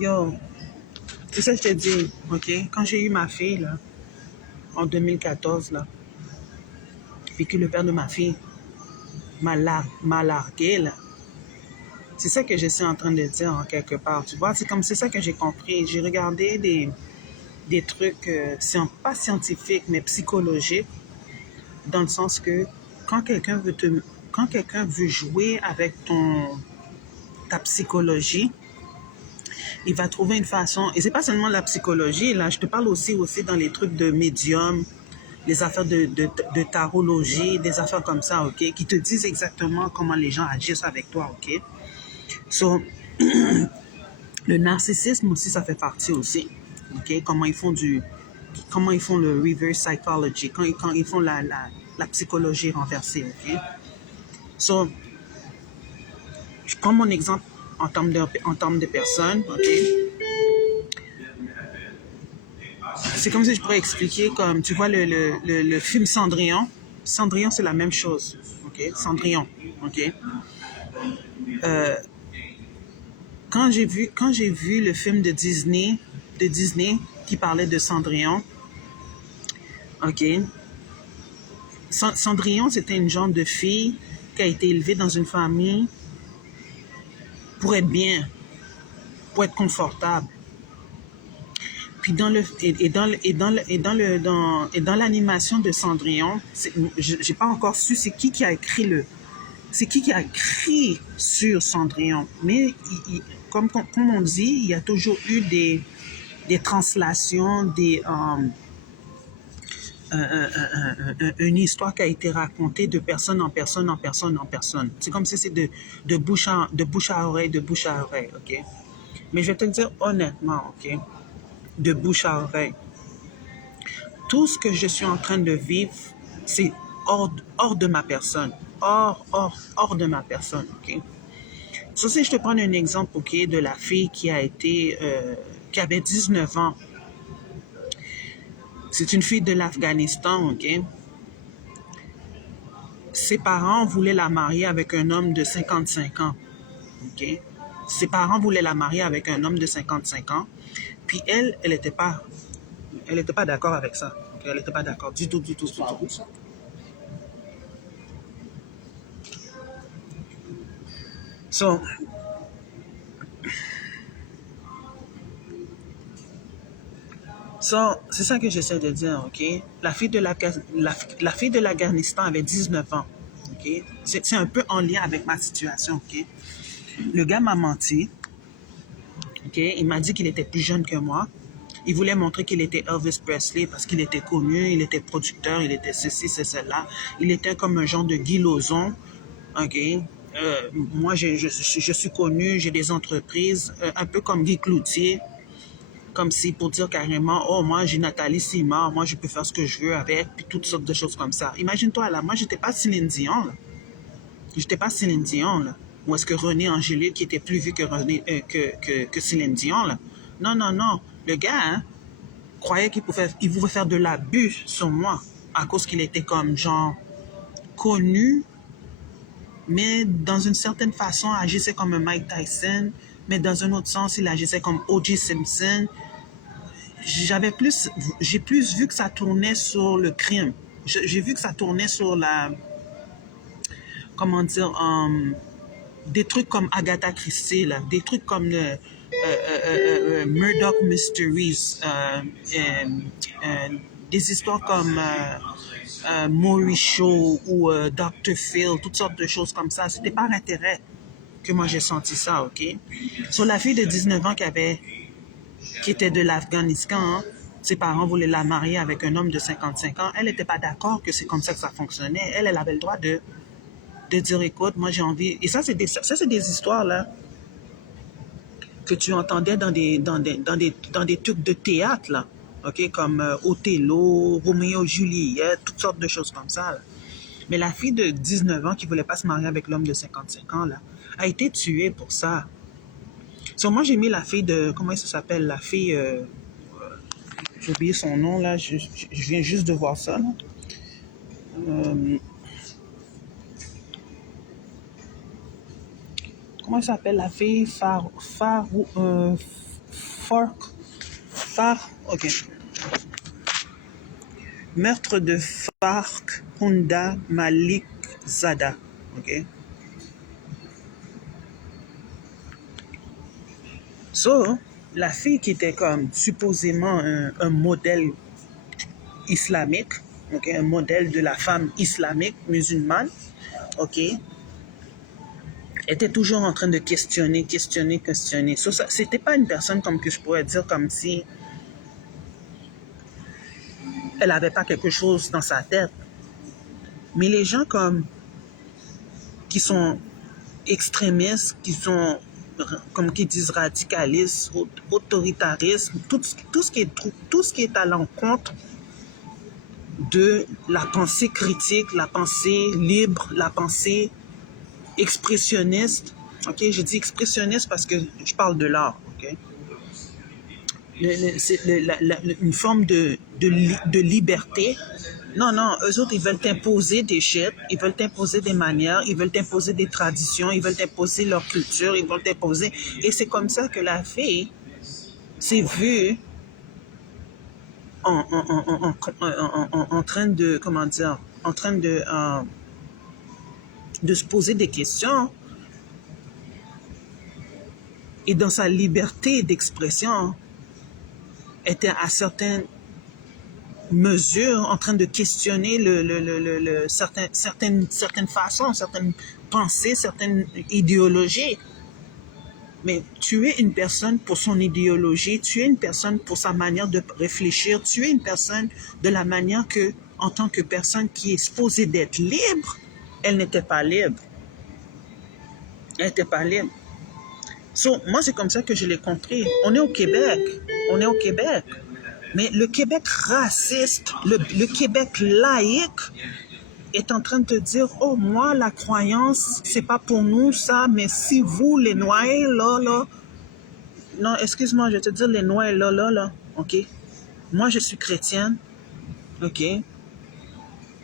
Yo, c'est ça que je te dis, OK? Quand j'ai eu ma fille, là, en 2014, là, puis que le père de ma fille m'a largué, là, c'est ça que je suis en train de dire, en quelque part. Tu vois, c'est ça que j'ai compris. J'ai regardé des trucs, pas scientifiques, mais psychologiques, dans le sens que quand quelqu'un veut te, quand quelqu'un veut jouer avec ta psychologie, il va trouver une façon, et c'est pas seulement la psychologie, là, je te parle aussi dans les trucs de médium, les affaires de tarologie, des affaires comme ça, OK, qui te disent exactement comment les gens agissent avec toi, OK? So, le narcissisme aussi, ça fait partie aussi, OK? Comment ils font le reverse psychology, quand ils font la psychologie renversée, OK? So, je prends mon exemple en termes de personnes, OK? C'est comme si je pourrais expliquer, comme tu vois le film Cendrillon. Cendrillon, c'est la même chose. OK? Cendrillon. OK? Quand j'ai vu le film de Disney qui parlait de Cendrillon, OK? Cendrillon, c'était une genre de fille qui a été élevée dans une famille pour être bien, pour être confortable. Puis dans l'animation de Cendrillon, j'ai pas encore su c'est qui a écrit sur Cendrillon. Mais comme on dit, il y a toujours eu des translations, une histoire qui a été racontée de personne en personne, en personne, en personne. C'est comme si c'est de bouche à oreille, de bouche à oreille, OK? Mais je vais te dire honnêtement, OK? De bouche à oreille. Tout ce que je suis en train de vivre, c'est hors de ma personne. Hors de ma personne, OK? So, si je te prends un exemple, OK, de la fille qui avait 19 ans. C'est une fille de l'Afghanistan, OK? Ses parents voulaient la marier avec un homme de 55 ans, OK? Ses parents voulaient la marier avec un homme de 55 ans. Puis elle n'était pas d'accord avec ça. Okay? Elle n'était pas d'accord du tout, du tout, du tout. So, c'est ça que j'essaie de dire, OK? La fille de l'Afghanistan avait 19 ans, OK? C'est un peu en lien avec ma situation, OK? Le gars m'a menti, OK? Il m'a dit qu'il était plus jeune que moi. Il voulait montrer qu'il était Elvis Presley parce qu'il était connu, il était producteur, il était ceci, c'est cela. Il était comme un genre de Guy Lauzon, OK? Moi, je suis connu, j'ai des entreprises, un peu comme Guy Cloutier, comme si pour dire carrément, oh, moi, j'ai Nathalie Simard, moi, je peux faire ce que je veux avec, puis toutes sortes de choses comme ça. Imagine-toi, là, moi, j'étais pas Céline Dion, là. J'étais pas Céline Dion, là. Ou est-ce que René Angélil, qui était plus vieux que Céline Dion, là. Non, non, non. Le gars, hein, croyait qu'il pouvait faire de l'abus sur moi à cause qu'il était comme genre connu, mais dans une certaine façon agissait comme un Mike Tyson, mais dans un autre sens il agissait comme O.J. Simpson. J'ai plus vu que ça tournait sur le crime. J'ai vu que ça tournait sur comment dire, des trucs comme Agatha Christie, là, des trucs comme Murdoch Mysteries, des histoires comme Maury Show ou Dr. Phil, toutes sortes de choses comme ça. C'était par intérêt que moi j'ai senti ça, OK? Sur la fille de 19 ans qui était de l'Afghanistan, hein, ses parents voulaient la marier avec un homme de 55 ans. Elle n'était pas d'accord que c'est comme ça que ça fonctionnait. Elle avait le droit de dire, écoute, moi j'ai envie... Et ça, c'est des histoires, là, que tu entendais dans des trucs de théâtre, là. OK, comme Othello, Roméo Juliette, toutes sortes de choses comme ça, là. Mais la fille de 19 ans qui voulait pas se marier avec l'homme de 55 ans, là, a été tuée pour ça. So, moi, j'ai mis la fille de... Comment elle s'appelle? La fille... j'ai oublié son nom, là. Je viens juste de voir ça, là. Comment elle s'appelle? La fille Ok. Meurtre de Farkhunda Malikzada. Ok. So, la fille qui était comme supposément un modèle islamique, ok, un modèle de la femme islamique musulmane, ok, était toujours en train de questionner. So, c'était pas une personne comme que je pourrais dire comme si elle n'avait pas quelque chose dans sa tête. Mais les gens comme qui sont extrémistes, qui sont comme qui disent radicalistes, autoritarisme, tout ce qui est à l'encontre de la pensée critique, la pensée libre, la pensée expressionniste. Ok, je dis expressionniste parce que je parle de l'art. Ok, c'est une forme de liberté. Non, non, eux autres, ils veulent t'imposer des shit, ils veulent t'imposer des manières, ils veulent t'imposer des traditions, ils veulent t'imposer leur culture, ils veulent t'imposer. Et c'est comme ça que la fille s'est vue en train de, comment dire, en train de se poser des questions. Et dans sa liberté d'expression, était à certaines mesures en train de questionner certaines façons, certaines pensées, certaines idéologies. Mais tuer une personne pour son idéologie, tuer une personne pour sa manière de réfléchir, tuer une personne de la manière que, en tant que personne qui est supposée d'être libre, elle n'était pas libre. Elle n'était pas libre. So, moi, c'est comme ça que je l'ai compris. On est au Québec. On est au Québec. Mais le Québec raciste, le Québec laïque est en train de te dire, oh, moi, la croyance, c'est pas pour nous, ça, mais si vous, les Noirs, là, non, excuse-moi, je vais te dire les Noirs, là, ok? Moi, je suis chrétienne, ok?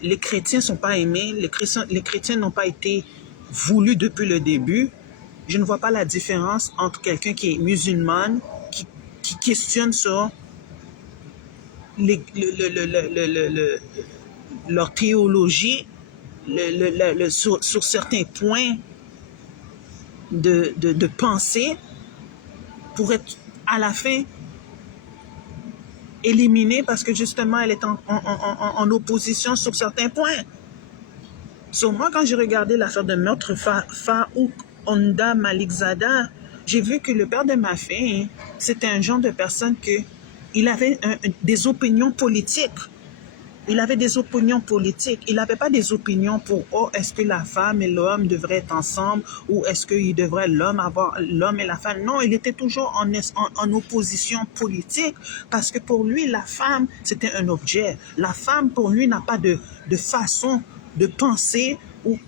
Les chrétiens sont pas aimés, les chrétiens n'ont pas été voulus depuis le début. Je ne vois pas la différence entre quelqu'un qui est musulmane, qui questionne sur leur théologie sur certains points de pensée pour être à la fin éliminée parce que justement elle est en opposition sur certains points. So, moi, quand j'ai regardé l'affaire de meurtre Farkhunda Malikzada, j'ai vu que le père de ma fille, c'était un genre de personne il avait des opinions politiques. Il avait des opinions politiques. Il n'avait pas des opinions pour, oh, est-ce que la femme et l'homme devraient être ensemble ou est-ce qu'il devrait l'homme et la femme. Non, il était toujours en opposition politique parce que pour lui, la femme, c'était un objet. La femme, pour lui, n'a pas de façon de penser.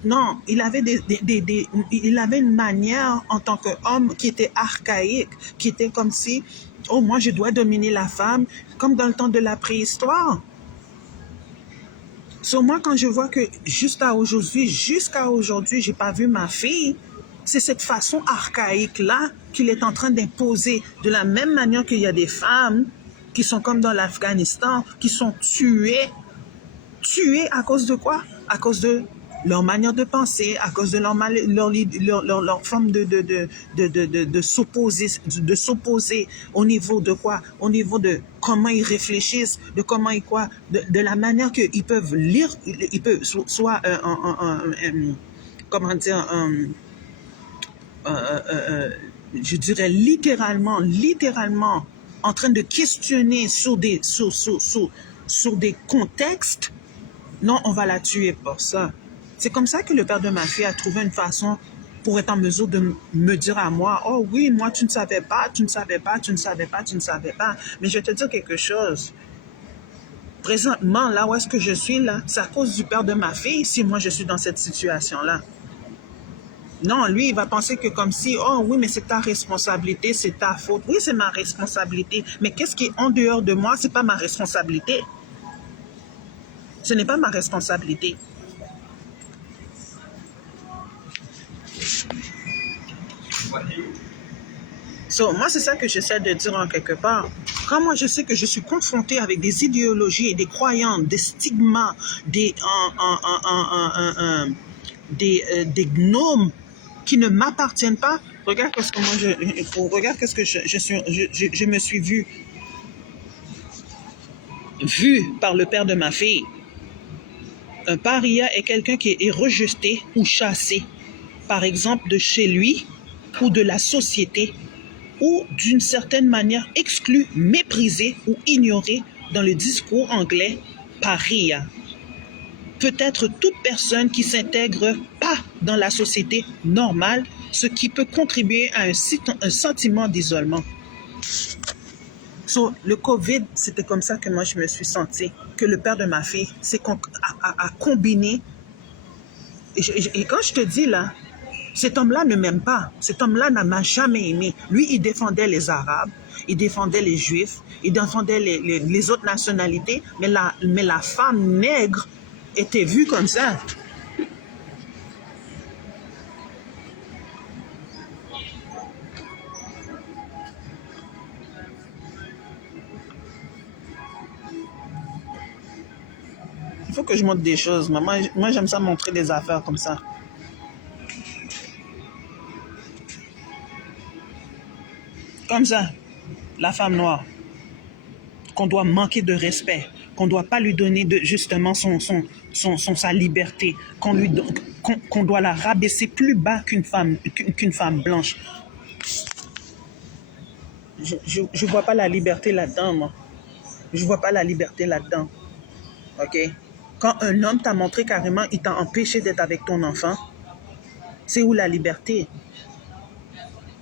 Non, il avait il avait une manière en tant qu'homme qui était archaïque, qui était comme si, oh, moi, je dois dominer la femme, comme dans le temps de la préhistoire. So, moi, quand je vois que jusqu'à aujourd'hui, j'ai pas vu ma fille, c'est cette façon archaïque-là qu'il est en train d'imposer. De la même manière qu'il y a des femmes qui sont comme dans l'Afghanistan, qui sont tuées à cause de quoi? À cause de leur manière de penser, à cause de leur forme de s'opposer au niveau de quoi? Au niveau de comment ils réfléchissent, de comment ils quoi, de la manière qu'ils peuvent lire, ils peuvent soit comment dire, je dirais littéralement en train de questionner sur des contextes. Non, on va la tuer pour ça. C'est comme ça que le père de ma fille a trouvé une façon pour être en mesure de me dire à moi, oh oui, moi tu ne savais pas. Mais je vais te dire quelque chose. Présentement, là où est-ce que je suis, là, c'est à cause du père de ma fille si moi je suis dans cette situation-là. Non, lui, il va penser que comme si, oh oui, mais c'est ta responsabilité, c'est ta faute. Oui, c'est ma responsabilité. Mais qu'est-ce qui est en dehors de moi, c'est pas ma responsabilité. Ce n'est pas ma responsabilité. So, moi, c'est ça que j'essaie de dire en quelque part. Quand moi, je sais que je suis confrontée avec des idéologies, des croyances, des stigmas, des gnomes qui ne m'appartiennent pas, regarde ce que moi, regarde ce que je me suis vu par le père de ma fille. Un paria est quelqu'un qui est rejeté ou chassé, par exemple de chez lui ou de la société, ou d'une certaine manière exclu, méprisé ou ignoré dans le discours anglais paria. Peut être toute personne qui s'intègre pas dans la société normale, ce qui peut contribuer à un sentiment d'isolement. So, le COVID, c'était comme ça que moi je me suis sentie, que le père de ma fille a combiné. Et quand je te dis là, cet homme-là ne m'aime pas. Cet homme-là ne m'a jamais aimé. Lui, il défendait les Arabes, il défendait les Juifs, il défendait les autres nationalités, mais la femme nègre était vue comme ça. Il faut que je montre des choses. Moi j'aime ça montrer des affaires comme ça. Comme ça, la femme noire, qu'on doit manquer de respect, qu'on ne doit pas lui donner justement sa liberté, qu'on doit la rabaisser plus bas qu'une femme blanche. Je vois pas la liberté là-dedans, moi. Je vois pas la liberté là-dedans. OK? Quand un homme t'a montré carrément, il t'a empêché d'être avec ton enfant, c'est où la liberté?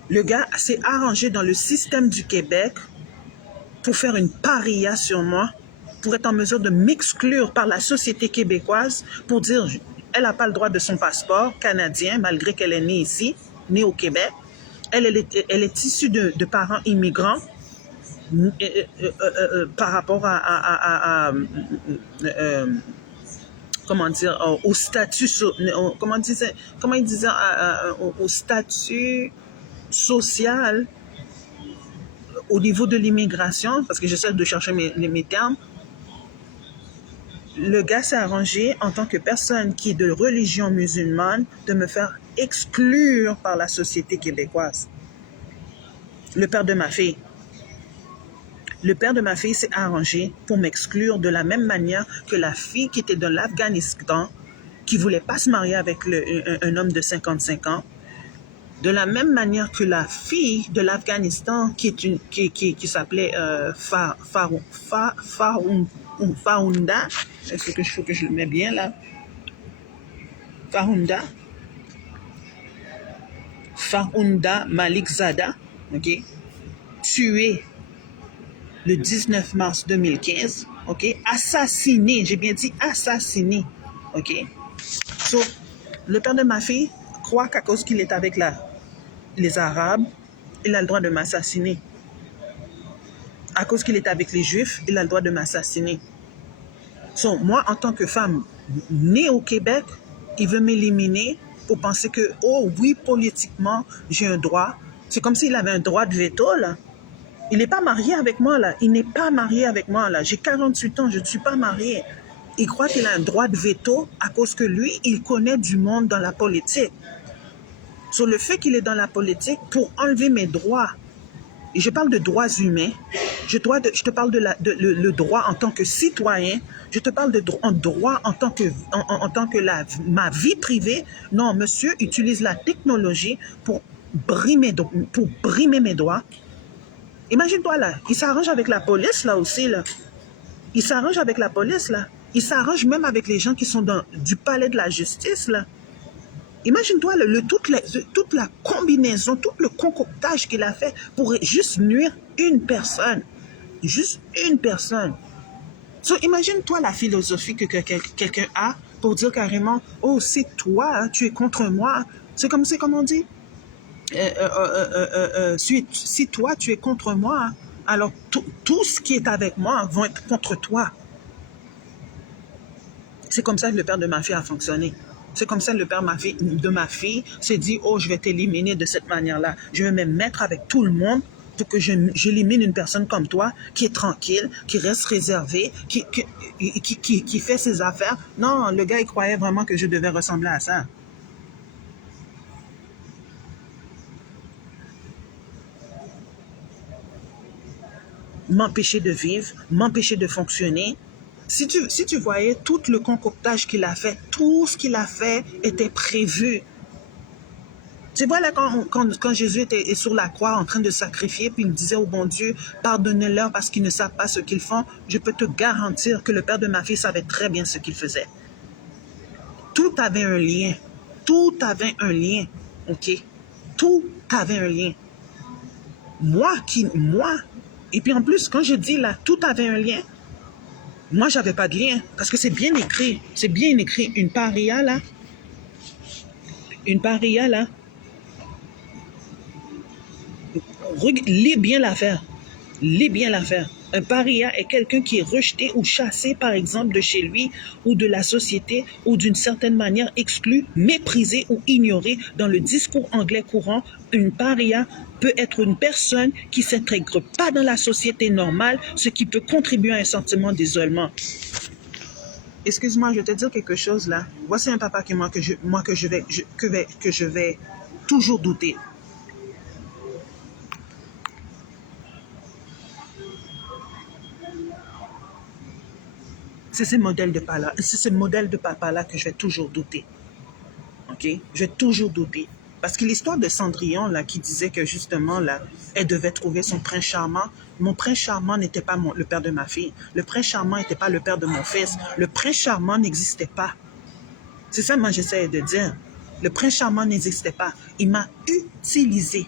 Le gars s'est arrangé dans le système du Québec pour faire une paria sur moi, pour être en mesure de m'exclure par la société québécoise, pour dire elle n'a pas le droit de son passeport canadien, malgré qu'elle est née ici, née au Québec. Elle est issue de parents immigrants par rapport comment dire, au statut, comment il disait, au statut social au niveau de l'immigration, parce que j'essaie de chercher mes termes. Le gars s'est arrangé en tant que personne qui est de religion musulmane de me faire exclure par la société québécoise. Le père de ma fille. Le père de ma fille s'est arrangé pour m'exclure de la même manière que la fille qui était de l'Afghanistan, qui ne voulait pas se marier avec un homme de 55 ans, de la même manière que la fille de l'Afghanistan qui s'appelait Farounda, est-ce que je faut que je le mets bien là? Farounda Malikzada, ok, tuée le 19 mars 2015, ok, assassinée, j'ai bien dit assassinée, ok. So, le père de ma fille croit qu'à cause qu'il est avec les Arabes, il a le droit de m'assassiner. À cause qu'il est avec les Juifs, il a le droit de m'assassiner. So, moi, en tant que femme née au Québec, il veut m'éliminer pour penser que, oh oui, politiquement, j'ai un droit. C'est comme s'il avait un droit de veto, là. Il n'est pas marié avec moi, là. Il n'est pas marié avec moi, là. J'ai 48 ans, je ne suis pas mariée. Il croit qu'il a un droit de veto à cause que lui, il connaît du monde dans la politique. Sur le fait qu'il est dans la politique, pour enlever mes droits, et je parle de droits humains, je te parle le droit en tant que citoyen, je te parle de droit en tant que ma vie privée. Non, monsieur utilise la technologie pour brimer mes droits. Imagine-toi là, il s'arrange avec la police là aussi là. Il s'arrange avec la police là. Il s'arrange même avec les gens qui sont du palais de la justice là. Imagine-toi toute la combinaison, tout le concoctage qu'il a fait pour juste nuire une personne. Juste une personne. So, imagine-toi la philosophie que quelqu'un a pour dire carrément, oh, c'est toi, tu es contre moi. C'est comme on dit. Si toi, tu es contre moi, alors tout ce qui est avec moi vont être contre toi. C'est comme ça que le père de ma fille a fonctionné. C'est comme ça le père de ma fille s'est dit, oh, je vais t'éliminer de cette manière-là. Je vais me mettre avec tout le monde pour que j'élimine une personne comme toi qui est tranquille, qui reste réservée, qui fait ses affaires. Non, le gars, il croyait vraiment que je devais ressembler à ça. M'empêcher de vivre, m'empêcher de fonctionner. Si tu voyais tout le concoctage qu'il a fait, tout ce qu'il a fait était prévu. Tu vois là, quand Jésus était sur la croix en train de sacrifier, puis il disait au bon Dieu, pardonnez-leur parce qu'ils ne savent pas ce qu'ils font, je peux te garantir que le père de ma fille savait très bien ce qu'il faisait. Tout avait un lien. Tout avait un lien. OK? Tout avait un lien. Moi. Et puis en plus, quand je dis là, tout avait un lien, moi, j'avais pas de lien. Parce que c'est bien écrit. C'est bien écrit. Une paria là. Lis bien l'affaire. Lis bien l'affaire. Un paria est quelqu'un qui est rejeté ou chassé, par exemple, de chez lui ou de la société ou d'une certaine manière exclu, méprisé ou ignoré. Dans le discours anglais courant, une paria peut être une personne qui ne s'intègre pas dans la société normale, ce qui peut contribuer à un sentiment d'isolement. Excuse-moi, je vais te dire quelque chose là. Voici un papa que je vais toujours douter. C'est ce modèle de papa-là que je vais toujours douter. OK? Je vais toujours douter. Parce que l'histoire de Cendrillon, là, qui disait que justement, là, elle devait trouver son prince charmant. Mon prince charmant n'était pas le père de ma fille. Le prince charmant n'était pas le père de mon fils. Le prince charmant n'existait pas. C'est ça, moi, j'essaie de dire. Le prince charmant n'existait pas. Il m'a utilisé.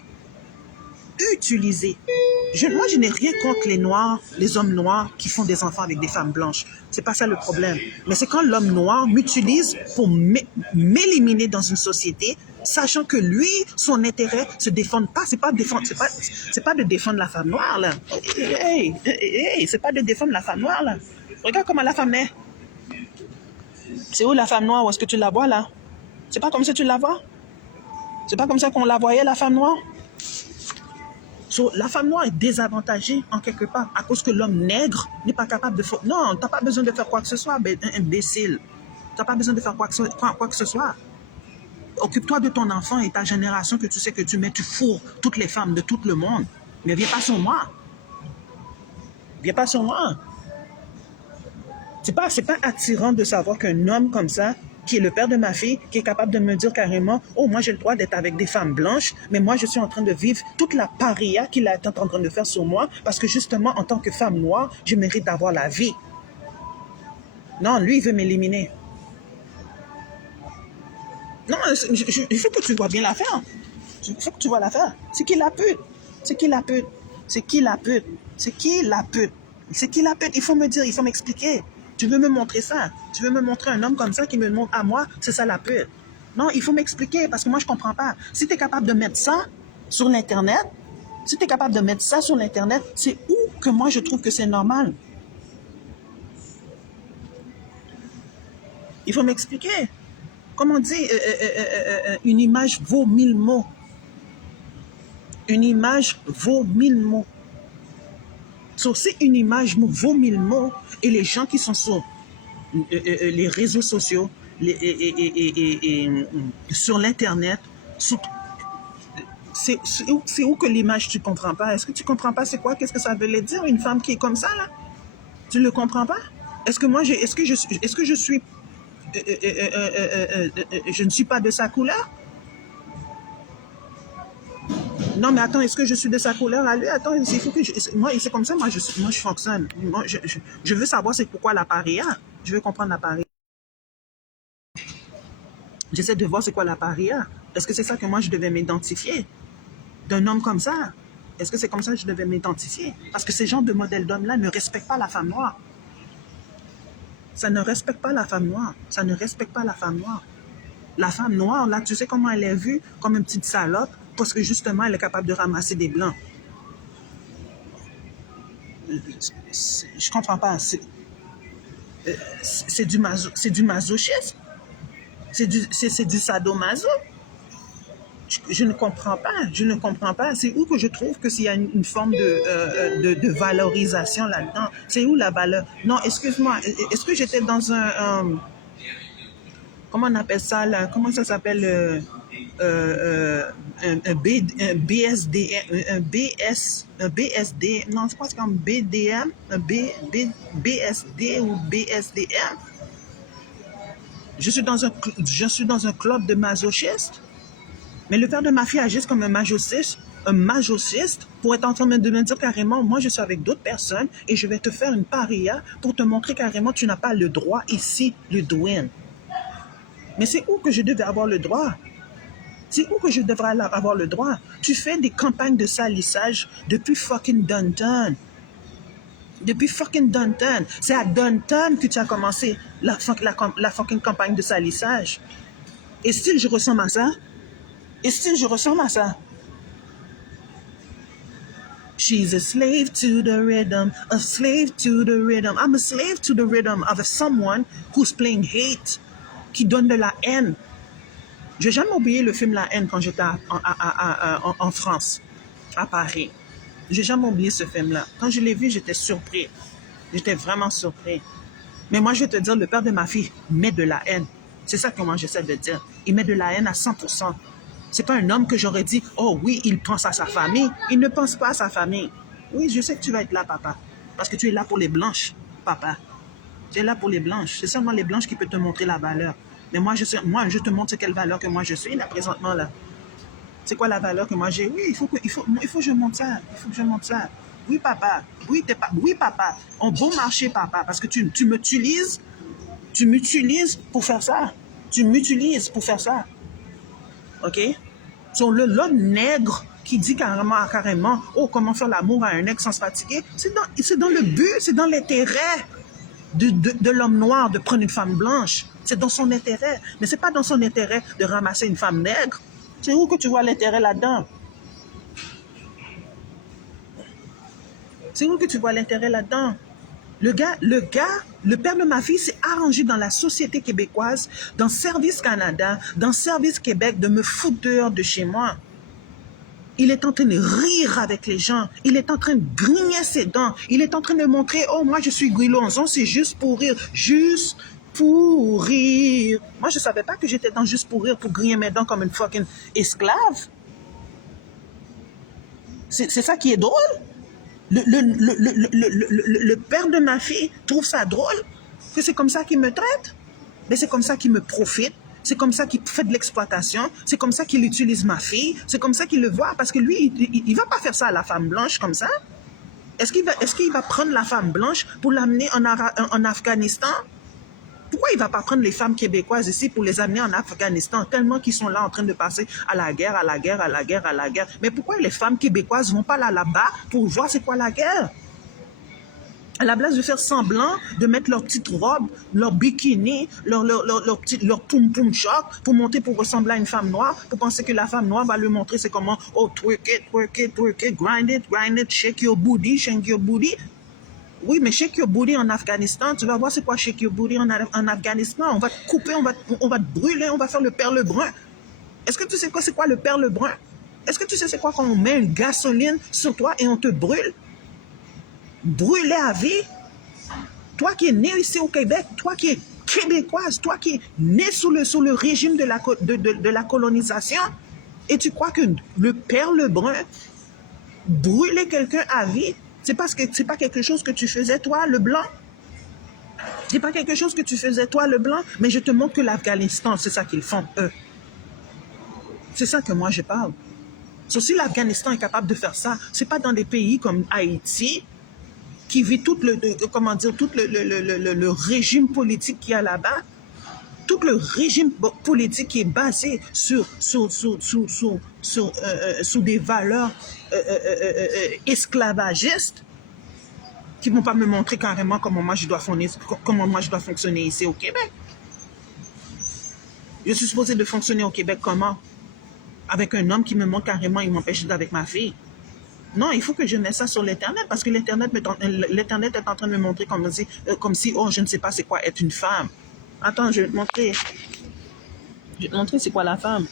Moi, je n'ai rien contre les noirs, les hommes noirs qui font des enfants avec des femmes blanches. C'est pas ça le problème. Mais c'est quand l'homme noir m'utilise pour m'éliminer dans une société, sachant que lui, son intérêt se défend pas. C'est pas de défendre la femme noire là. Hey, c'est pas de défendre la femme noire là. Regarde comment la femme est. C'est où la femme noire? Où est-ce que tu la vois là? C'est pas comme ça que tu la vois? C'est pas comme ça qu'on la voyait la femme noire? So, la femme noire est désavantagée en quelque part à cause que l'homme nègre n'est pas capable de faire... Non, tu n'as pas besoin de faire quoi que ce soit, imbécile. Tu n'as pas besoin de faire quoi que ce soit. Occupe-toi de ton enfant et ta génération que tu sais que tu fourres toutes les femmes de tout le monde. Mais viens pas sur moi. Viens pas sur moi. C'est pas attirant de savoir qu'un homme comme ça, qui est le père de ma fille, qui est capable de me dire carrément, oh, moi j'ai le droit d'être avec des femmes blanches, mais moi je suis en train de vivre toute la paria qu'il est en train de faire sur moi, parce que justement, en tant que femme noire, je mérite d'avoir la vie. Non, lui, il veut m'éliminer. Non, il faut que tu vois bien l'affaire. Il faut que tu vois l'affaire. C'est qui la pute? C'est qui la pute? C'est qui la pute? C'est qui la pute? C'est qui la pute? Il faut me dire, il faut m'expliquer. Tu veux me montrer ça? Tu veux me montrer un homme comme ça qui me montre à moi, c'est ça la pute? Non, il faut m'expliquer parce que moi, je ne comprends pas. Si tu es capable de mettre ça sur l'Internet, c'est où que moi, je trouve que c'est normal? Il faut m'expliquer. Comme on dit, une image vaut 1000 mots. Une image vaut 1000 mots. So, si une image vaut 1000 mots et les gens qui sont sur les réseaux sociaux, sur l'Internet, c'est où que l'image tu comprends pas? Est-ce que tu comprends pas c'est quoi? Qu'est-ce que ça veut dire une femme qui est comme ça là? Tu le comprends pas? Est-ce que je suis je ne suis pas de sa couleur? Non, mais attends, est-ce que je suis de sa couleur à lui? Attends, il faut que moi, c'est comme ça, moi, je fonctionne. Moi, je veux savoir c'est pourquoi la paria. Je veux comprendre la paria. J'essaie de voir c'est quoi la paria. Est-ce que c'est ça que moi, je devais m'identifier? D'un homme comme ça? Est-ce que c'est comme ça que je devais m'identifier? Parce que ces genres de modèles d'hommes-là ne respectent pas la femme noire. Ça ne respecte pas la femme noire. Ça ne respecte pas la femme noire. La femme noire, là, tu sais comment elle est vue? Comme une petite salope, parce que justement, elle est capable de ramasser des blancs. Je comprends pas. C'est du masochisme. C'est du sadomaso. Je ne comprends pas. Je ne comprends pas. C'est où que je trouve que s'il y a une forme de valorisation là-dedans? C'est où la valeur? Non, excuse-moi. Est-ce que j'étais dans comment on appelle ça là? Comment ça s'appelle? Un BSD, un BSD, non, je pense comme BDM, BSD ou BSDM. Je suis dans un club de masochistes. Mais le père de ma fille agit comme un masochiste pour être en train de me dire carrément, moi je suis avec d'autres personnes et je vais te faire une paria pour te montrer carrément tu n'as pas le droit ici, le douane. Mais c'est où que je devais avoir le droit? C'est où que je devrais avoir le droit? Tu fais des campagnes de salissage depuis fucking Downton. Depuis fucking Downton. C'est à Downton que tu as commencé la fucking campagne de salissage. Et style, je ressemble à ça? Et style, je ressemble à ça? She's a slave to the rhythm, a slave to the rhythm. I'm a slave to the rhythm of someone who's playing hate, qui donne de la haine. Je n'ai jamais oublié le film La haine quand j'étais en France, à Paris. Je n'ai jamais oublié ce film-là. Quand je l'ai vu, j'étais surpris. J'étais vraiment surpris. Mais moi, je vais te dire, le père de ma fille met de la haine. C'est ça que moi, j'essaie de dire. Il met de la haine à 100%. C'est pas un homme que j'aurais dit, oh oui, il pense à sa famille. Il ne pense pas à sa famille. Oui, je sais que tu vas être là, papa. Parce que tu es là pour les blanches, papa. Tu es là pour les blanches. C'est seulement les blanches qui peuvent te montrer la valeur. Mais moi, je te montre quelle valeur que moi je suis, là, présentement, là. C'est quoi la valeur que moi j'ai? Oui, il faut que je monte ça. Il faut que je monte ça. Oui, papa. Oui, papa. On bon marché, papa. Parce que tu m'utilises. Tu m'utilises pour faire ça. Tu m'utilises pour faire ça. OK? Sur l'homme nègre qui dit carrément, oh, comment faire l'amour à un nègre sans se fatiguer, c'est dans le but, c'est dans l'intérêt de l'homme noir de prendre une femme blanche. C'est dans son intérêt. Mais c'est pas dans son intérêt de ramasser une femme nègre. C'est où que tu vois l'intérêt là-dedans? C'est où que tu vois l'intérêt là-dedans? Le père de ma fille s'est arrangé dans la société québécoise, dans Service Canada, dans Service Québec, de me foutre dehors de chez moi. Il est en train de rire avec les gens. Il est en train de grigner ses dents. Il est en train de montrer, oh, moi, je suis Guilonzon, c'est juste pour rire. Juste pour rire. Moi, je ne savais pas que j'étais dans juste pour rire, pour grigner mes dents comme une fucking esclave. C'est ça qui est drôle. Le père de ma fille trouve ça drôle, que c'est comme ça qu'il me traite. Mais c'est comme ça qu'il me profite. C'est comme ça qu'il fait de l'exploitation. C'est comme ça qu'il utilise ma fille. C'est comme ça qu'il le voit. Parce que lui, il ne va pas faire ça à la femme blanche comme ça. Est-ce qu'il va prendre la femme blanche pour l'amener en Afghanistan? Pourquoi il ne va pas prendre les femmes québécoises ici pour les amener en Afghanistan, tellement qu'ils sont là en train de passer à la guerre, à la guerre, à la guerre, à la guerre? Mais pourquoi les femmes québécoises ne vont pas là-bas pour voir c'est quoi la guerre? À la place de faire semblant de mettre leur petite robe, leur bikini, leur poum-poum choc pour monter pour ressembler à une femme noire, pour penser que la femme noire va lui montrer c'est comment, oh, twerk it, twerk it, twerk it, grind it, shake your booty, shake your booty. Oui, mais shake your booty en Afghanistan, tu vas voir c'est quoi shake your booty en Afghanistan. On va te couper, on va te brûler, on va faire le perle brun. Est-ce que tu sais quoi c'est quoi le perle brun? Est-ce que tu sais c'est quoi quand on met une gasoline sur toi et on te brûle? Brûler à vie? Toi qui es né ici au Québec, toi qui es québécoise, toi qui es né sous le régime de la colonisation, et tu crois que le perle brun, brûler quelqu'un à vie, c'est pas quelque chose que tu faisais toi, le blanc? C'est pas quelque chose que tu faisais toi, le blanc? Mais je te montre que l'Afghanistan, c'est ça qu'ils font, eux. C'est ça que moi je parle. Si l'Afghanistan est capable de faire ça, c'est pas dans des pays comme Haïti, qui vit tout le régime politique qu'il y a là-bas, tout le régime politique qui est basé sur des valeurs esclavagistes, qui ne vont pas me montrer carrément comment moi je dois fonctionner ici au Québec. Je suis supposée de fonctionner au Québec comment? Avec un homme qui me montre carrément, il m'empêche d'être avec ma fille. Non, il faut que je mette ça sur l'Internet parce que l'Internet est en train de me montrer comme si, oh, je ne sais pas c'est quoi être une femme. Attends, je vais te montrer. Je vais te montrer c'est quoi la femme.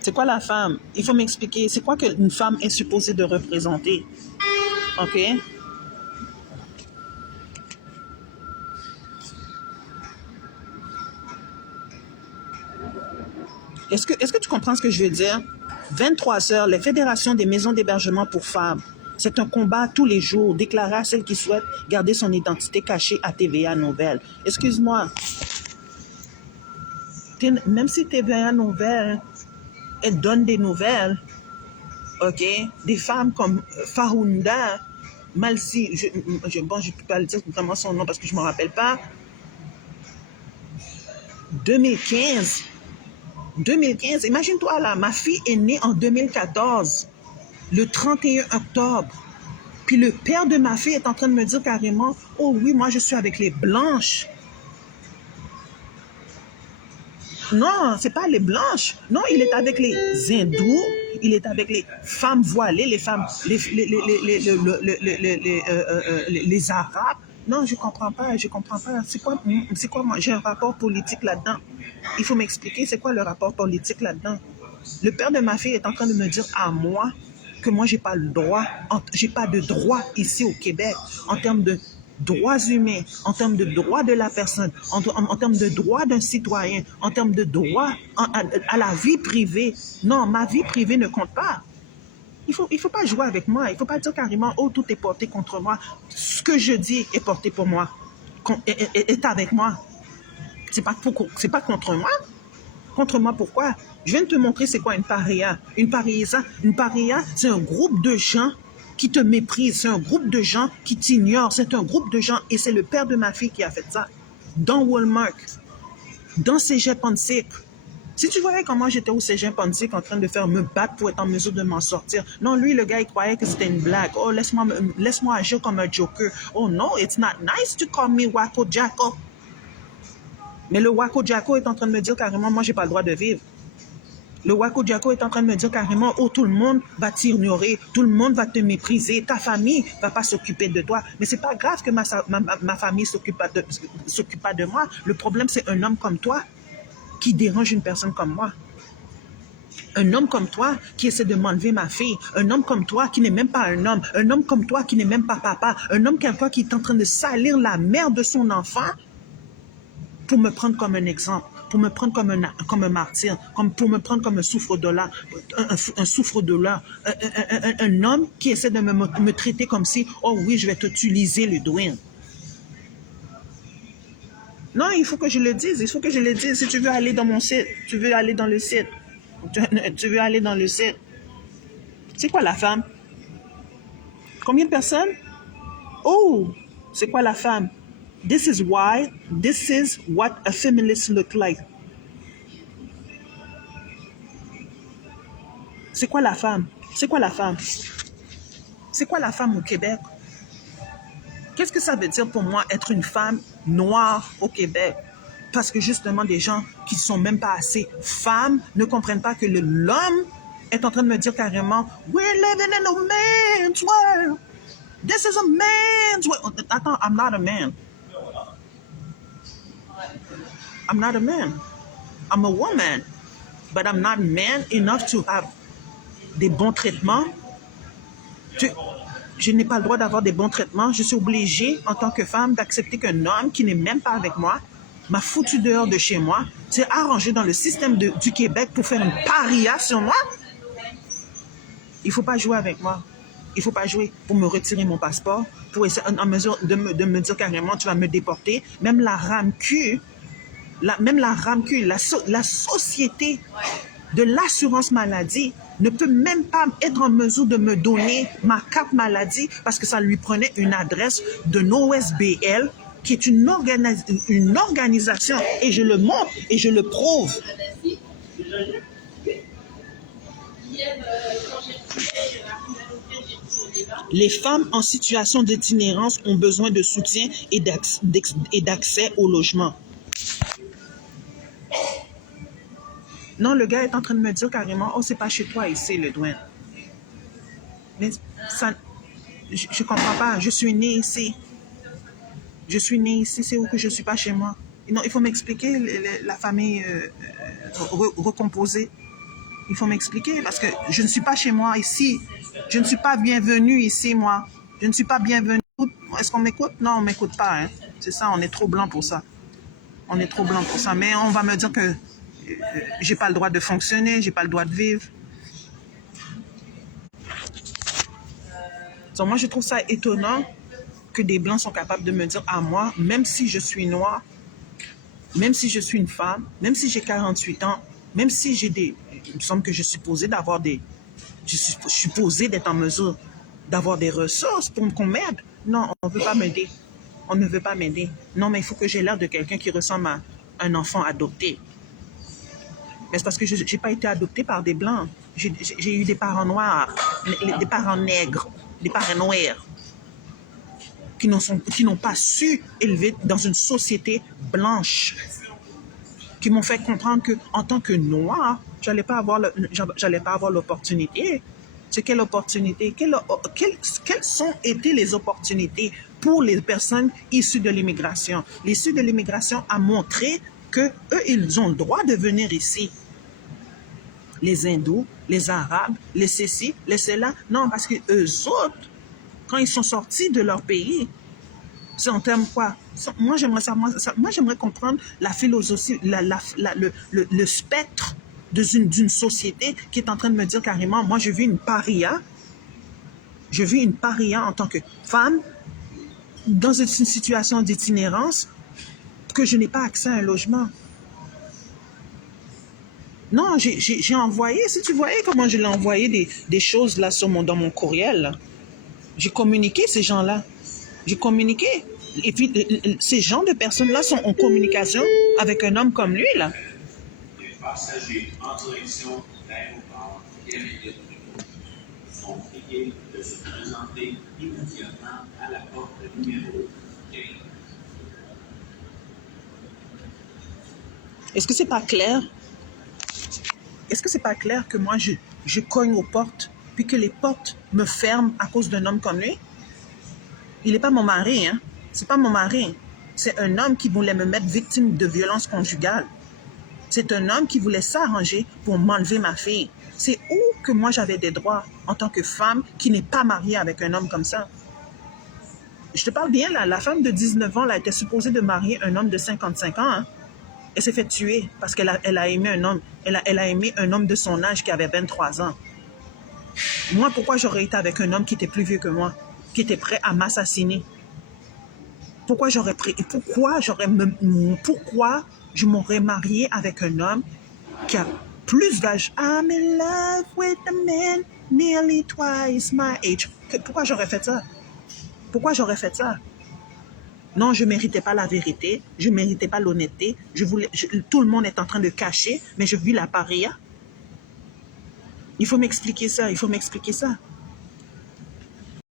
C'est quoi la femme? Il faut m'expliquer. C'est quoi qu'une femme est supposée de représenter? OK? Est-ce que tu comprends ce que je veux dire? 23 heures, les fédérations des maisons d'hébergement pour femmes. C'est un combat tous les jours, déclaré à celle qui souhaite garder son identité cachée à TVA Nouvelle. Excuse-moi, même si TVA Nouvelle, elle donne des nouvelles, OK? Des femmes comme Farounda, Malsi, bon, je ne peux pas le dire vraiment son nom parce que je ne me rappelle pas. 2015, imagine-toi là, ma fille est née en 2014, le 31 octobre. Puis le père de ma fille est en train de me dire carrément, oh oui, moi je suis avec les blanches. Non, c'est pas les blanches. Non, il est avec les hindous, il est avec les femmes voilées, les femmes, les arabes. Non, je comprends pas, je comprends pas. C'est quoi moi, j'ai un rapport politique là-dedans. Il faut m'expliquer, c'est quoi le rapport politique là-dedans. Le père de ma fille est en train de me dire à moi que moi, j'ai pas le droit, j'ai pas de droit ici au Québec en termes de droits humains, en termes de droits de la personne, en termes de droits d'un citoyen, en termes de droits à la vie privée. Non, ma vie privée ne compte pas. Il faut pas jouer avec moi. Il faut pas dire carrément, oh, tout est porté contre moi. Ce que je dis est porté pour moi, est avec moi. C'est pas contre moi. Contre moi, pourquoi? Je viens de te montrer c'est quoi une paria. Une paria, c'est un groupe de gens qui te méprisent. C'est un groupe de gens qui t'ignorent. C'est un groupe de gens, et c'est le père de ma fille qui a fait ça. Dans Walmart, dans Cégep Pontic. Si tu voyais comment j'étais au Cégep Pontic en train de faire me battre pour être en mesure de m'en sortir. Non, lui, le gars, il croyait que c'était une blague. Oh, laisse-moi agir comme un joker. Oh non, it's not nice to call me Wacko Jacko. Mais le Wacko Jacko est en train de me dire carrément, moi, j'ai pas le droit de vivre. Le Wacko Jacko est en train de me dire carrément, oh, tout le monde va t'ignorer, tout le monde va te mépriser, ta famille va pas s'occuper de toi. Mais c'est pas grave que ma famille s'occupe pas de moi. Le problème, c'est un homme comme toi qui dérange une personne comme moi. Un homme comme toi qui essaie de m'enlever ma fille. Un homme comme toi qui n'est même pas un homme. Un homme comme toi qui n'est même pas papa. Un homme comme toi qui est en train de salir la mère de son enfant pour me prendre comme un exemple, pour me prendre comme un martyr, pour me prendre comme un souffre-douleur, un homme qui essaie de me traiter comme si, oh oui, je vais t'utiliser le doigt. Non, il faut que je le dise, Si tu veux aller dans mon site, tu veux aller dans le site. C'est quoi la femme? Combien de personnes? Oh, c'est quoi la femme? This is what a feminist look like. C'est quoi la femme? C'est quoi la femme? C'est quoi la femme au Québec? Qu'est-ce que ça veut dire pour moi être une femme noire au Québec? Parce que justement, des gens qui ne sont même pas assez femmes ne comprennent pas que l'homme est en train de me dire carrément, we're living in a man's world. This is a man's world. Attends, I'm not a man. I'm not a man. I'm a woman. But I'm not man enough to have des bons traitements. Je n'ai pas le droit d'avoir des bons traitements. Je suis obligée, en tant que femme, d'accepter qu'un homme qui n'est même pas avec moi m'a foutu dehors de chez moi, s'est arrangé dans le système du Québec pour faire une paria sur moi. Il ne faut pas jouer avec moi. Il ne faut pas jouer pour me retirer mon passeport, pour essayer en mesure de me dire carrément tu vas me déporter. Même la RAMQ, la société de l'assurance maladie ne peut même pas être en mesure de me donner ma carte maladie parce que ça lui prenait une adresse de OSBL qui est une organisation, et je le montre et je le prouve. Les femmes en situation d'itinérance ont besoin de soutien et d'accès au logement. Non, le gars est en train de me dire carrément, oh, c'est pas chez toi ici, le douane. Mais ça, je comprends pas, je suis née ici. Je suis née ici, c'est où que je ne suis pas chez moi. Non, il faut m'expliquer la famille recomposée. Il faut m'expliquer parce que je ne suis pas chez moi ici. Je ne suis pas bienvenue ici, moi. Je ne suis pas bienvenue. Est-ce qu'on m'écoute? Non, on ne m'écoute pas. Hein. C'est ça, on est trop blanc pour ça. On est trop blanc pour ça. Mais on va me dire que j'ai pas le droit de fonctionner, j'ai pas le droit de vivre. Donc moi, je trouve ça étonnant que des Blancs sont capables de me dire à moi, même si je suis noire, même si je suis une femme, même si j'ai 48 ans, même si j'ai des... Il me semble que je suis supposée d'avoir des... Je suis supposée d'être en mesure d'avoir des ressources pour qu'on m'aide. Non, on ne veut pas m'aider. On ne veut pas m'aider. Non, mais il faut que j'ai l'air de quelqu'un qui ressemble à un enfant adopté. Mais c'est parce que je n'ai pas été adoptée par des Blancs. J'ai eu des parents noirs, des parents nègres, des parents noirs, qui n'ont pas su élever dans une société blanche, qui m'ont fait comprendre qu'en tant que noir, je n'allais pas avoir l'opportunité. C'est quelle opportunité? Quelles sont été les opportunités pour les personnes issues de l'immigration? L'issue de l'immigration a montré qu'eux, ils ont le droit de venir ici. Les hindous, les arabes, les ceci, les cela. Non, parce que eux autres, quand ils sont sortis de leur pays, c'est en termes quoi? Moi, j'aimerais comprendre la philosophie, le spectre d'une société qui est en train de me dire carrément, moi, je vis une paria. Je vis une paria en tant que femme dans une situation d'itinérance que je n'ai pas accès à un logement. Non, j'ai envoyé, si tu voyais comment je l'ai envoyé des choses là dans mon courriel, là. J'ai communiqué ces gens-là. J'ai communiqué. Et puis, ces gens de personnes-là sont en communication avec un homme comme lui, là. Les passagers en direction d'aéroport Gambit sont priés de se présenter immédiatement à la porte numéro 15. Est-ce que c'est pas clair? Est-ce que c'est pas clair que moi, je cogne aux portes, puis que les portes me ferment à cause d'un homme comme lui? Il n'est pas mon mari, hein? C'est pas mon mari. C'est un homme qui voulait me mettre victime de violence conjugale. C'est un homme qui voulait s'arranger pour m'enlever ma fille. C'est où que moi j'avais des droits en tant que femme qui n'est pas mariée avec un homme comme ça? Je te parle bien là, la femme de 19 ans là, était supposée de marier un homme de 55 ans. Hein? Elle s'est fait tuer parce qu'elle a aimé un homme. Elle a aimé un homme de son âge qui avait 23 ans. Moi, pourquoi j'aurais été avec un homme qui était plus vieux que moi, qui était prêt à m'assassiner? Pourquoi je m'aurais marié avec un homme qui a plus d'âge? I'm in love with a man nearly twice my age. Pourquoi j'aurais fait ça? Pourquoi j'aurais fait ça? Non, je ne méritais pas la vérité, je ne méritais pas l'honnêteté. Tout le monde est en train de cacher, mais je vis la paria. Il faut m'expliquer ça, il faut m'expliquer ça.